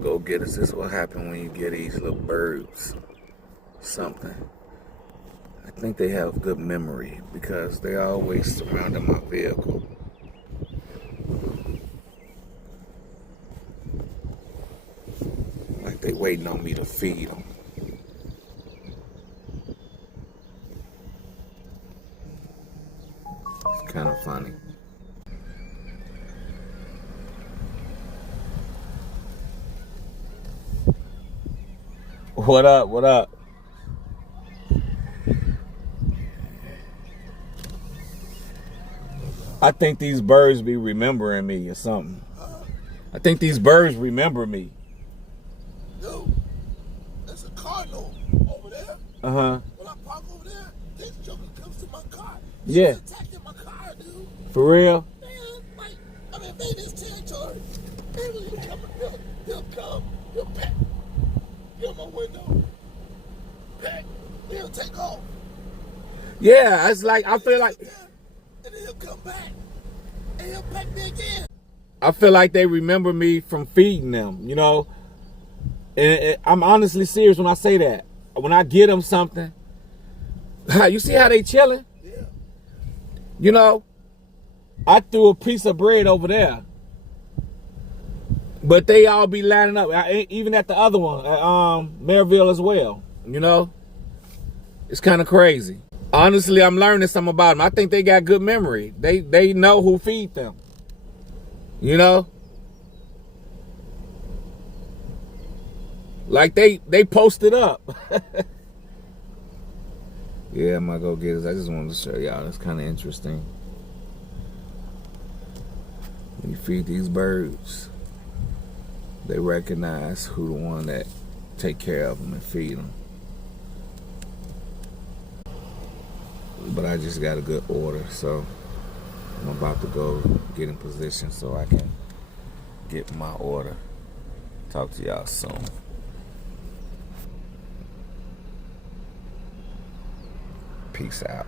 go-getters, this is what happens when you get these little birds something. I think they have good memory because they always surrounding my vehicle. Like they waiting on me to feed them. It's kind of funny. What up? What up? I think these birds be remembering me or something. I think these birds remember me. Dude, there's a cardinal over there. Uh-huh. When I park over there, this joker comes to my car. Yeah. He's attacking my car, dude. For real? Man, like, I'm invading his territory. Man, he'll come, he'll peck. He'll my window. Peck. He'll take off. Yeah, it's like, I feel like... And then he'll come back. And he'll peck me again. I feel like they remember me from feeding them, you know? And I'm honestly serious when I say that. When I get them something, you see how they chilling? Yeah. You know, I threw a piece of bread over there, but they all be lining up. Even at the other one, at Maryville as well. You know, it's kind of crazy. Honestly, I'm learning something about them. I think they got good memory. They know who feed them. You know, like they posted up. Yeah, my go-getters. I just wanted to show y'all. It's kind of interesting. When you feed these birds, they recognize who the one that take care of them and feed them. But I just got a good order, so I'm about to go get in position so I can get my order. Talk to y'all soon. Peace out.